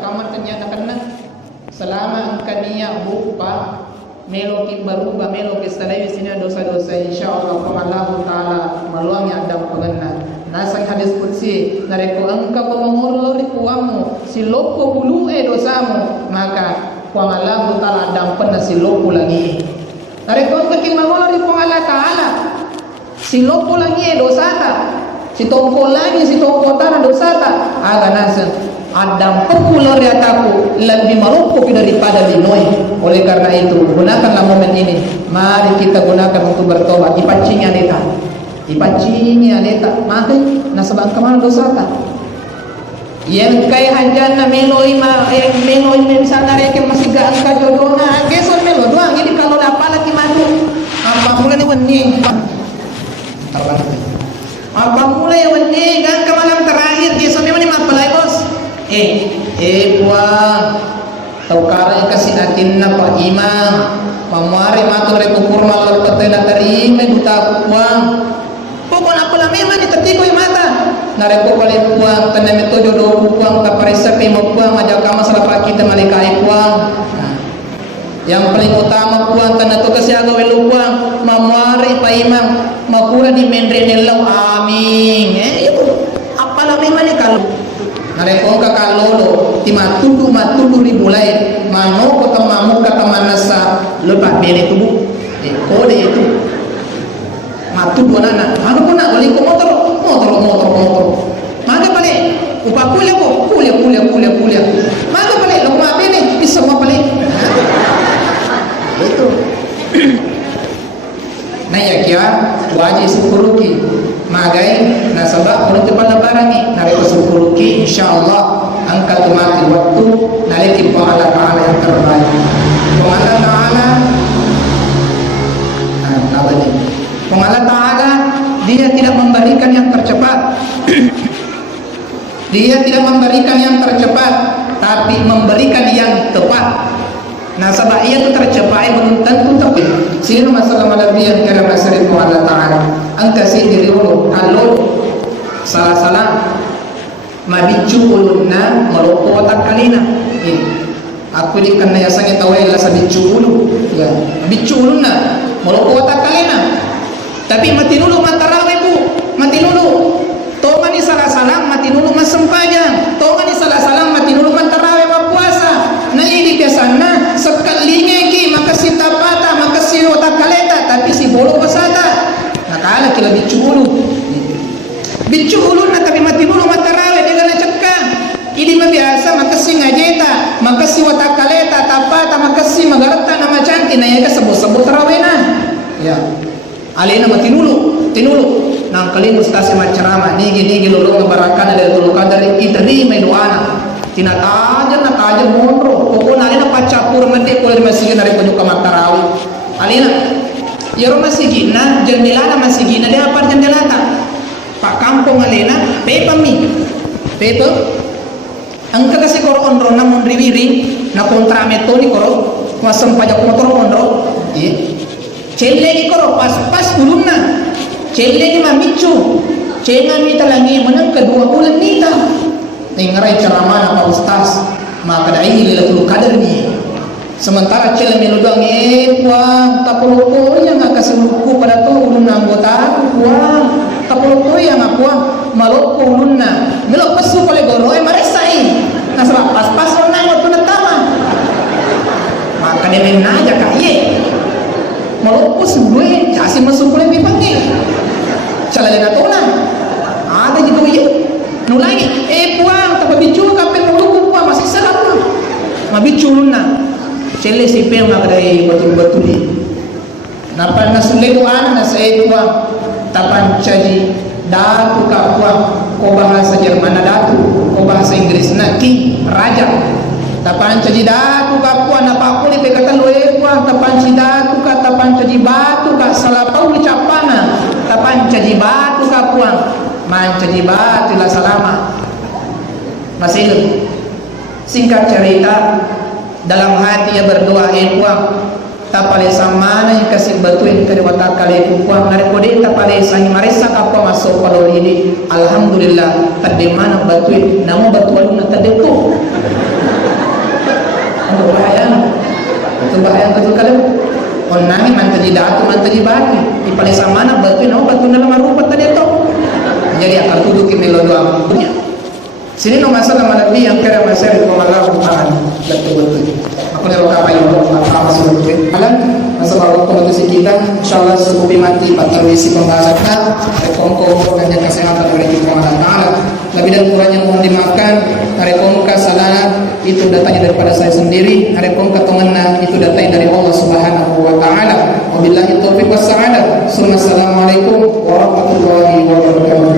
Kamat kanya na selama kania bupa meloki baruba meloki salai sini dosa-dosa insyaallah Allah taala maluang yang ada pengenna nasang hadis qudsi nareko engkau pemengurlo rikuamu siloko bulu dosamu maka Allah taala dampen siloko lagi nareko engkau kimangolo riku Allah taala siloko lagi dosata si tongko lagi si tongko tanah dosata aga nasa Adam populer ya taku lebih marupuk daripada linoi. Oleh karena itu gunakanlah momen ini. Mari kita gunakan untuk bertobat. Dipancingnya neta, dipancingnya neta. Mari nasabang kemana dosa tak? Yang kaya hajan na meloi misalnya mereka masih gak angka jodohnya. Gesor melo doang. Ini kalau apa lagi madu? Apa mulai weni? Apa mulai weni? Gan ke malam terakhir gesor melo ni mapalai bos. Puang tau kara kasih akin na pa imam mamari matur repo kurma lalu patela tarime duta puang pokon apa la memang ditiko mata narepo pale puang taname to jodoh puang kaparisa kay mo puang aja ka masalah kita malikai puang yang paling utama puang tanah to kasi agaw elu puang mamari pa imam makura di mendre nelaw amin itu apa la memang ni kalau Nareko kakalolo ti matudu ribulai mano kota mamu kata manasa lepas bene tubuh kode itu matudu nana mana pun nak balik motor mana balik upah kuliah mana balik lama bene bisa mau balik itu nah ya kia wajib syukuruki magai nasabah untuk lebaran ni nareko syukuruki insyaallah angkat mati waktu naliki Allah taala yang terbaik Allah taala Allah taala dia tidak memberikan yang tercepat dia tidak memberikan yang tercepat tapi memberikan yang tepat. Nasabah ia itu tercapai belum tentu tapi sini masalah malabi yang kira masalah Allah taala angka si diri ulu kalau salah mabicu ulunna maloko otak kalina aku di kana yasang tawai la sabicu ulu ya bicu ulunna maloko otak kalina tapi mati dulu matarawe bu mati dulu tongan ni salah mati dulu masempajang tongan ni salah mati dulu matarawe puasa na ini biasana sekalinya ki maka si tapata maka si otak kaleta tapi si bolo pasata nakala kila bicu ulu na tapi mati dulu matarawe dia kena cekang ini mah biasa maka si ngajeta maka si otak kaleta tapata maka si magarta nama cantik na ya sebut tarawena ya alena mati dulu tinulu nang kali mustasi macerama nigi lorong barakan dari tulu kadari iterima doana tina taja mondro pokoknya alena pacapur mende ko masjid dari penyuka matarawi alena yaro masjid na jendela masjid na dia apa jendela pak kampung alena pepa angka kasi koro ondro na mondriwiri na kontra metoni koro masam pajak motor ondro celle ni koro pas ulunna celle ni mamicu cenga mita langi menang kedua bulan nita tingrai ceramah apa ustaz maka dai Lailatul Qadar ni sementara celle meludang puang tapuluko yang kasih ruku pada tu ulun anggota puang tapuluko yang puang maloko ulunna melo pasu kole goro maresai nasra pas nang waktu natama maka dia menaja kaye maloko sebelum kasih masuk kole dipanggil calena tona ada gitu ya nulai puang tapabicu kape muluku puang masih salah mabicuruna celle sipe magdai betul-betul ni napan nasulebu ana nasai puang tapan caji datu ka puang ko bahasa Jerman datu ko bahasa Inggris na ki raja tapan caji datu ka puang napa kuli pe kata loe puang tapan caji datu ka tapan caji batu ka salapau capana tapan caji batu ka puang man caji batu la salama masih singkat cerita dalam hatinya berdoa puang tapale samana yang kasih batuin ke wata kali puang narikode tapale sangi marisa apa masuk pada ini alhamdulillah tadi mana batuin namu batuan na tadi tu Itu bahaya betul kali. Onangi mantaji datu mantaji bati. Ipale samana batu na batu na lamang rupat tadi to. Jadi akan tuduki melodo punya. Sini no masalah malabi yang kira masalah ko malaw tahan betul-betul. Ako na kapay mo apa sebenarnya. Alam masalah waktu itu si kita insyaallah sukupi mati patarwisi pembahasan rekongko dan kesehatan dari Allah Taala. Lebih dan kurangnya mohon dimaafkan. Rekongka salah itu datanya daripada saya sendiri. Rekongka tonganna itu datanya dari Allah Subhanahu wa taala. Wabillahi taufiq was sa'adah. Assalamualaikum warahmatullahi wabarakatuh.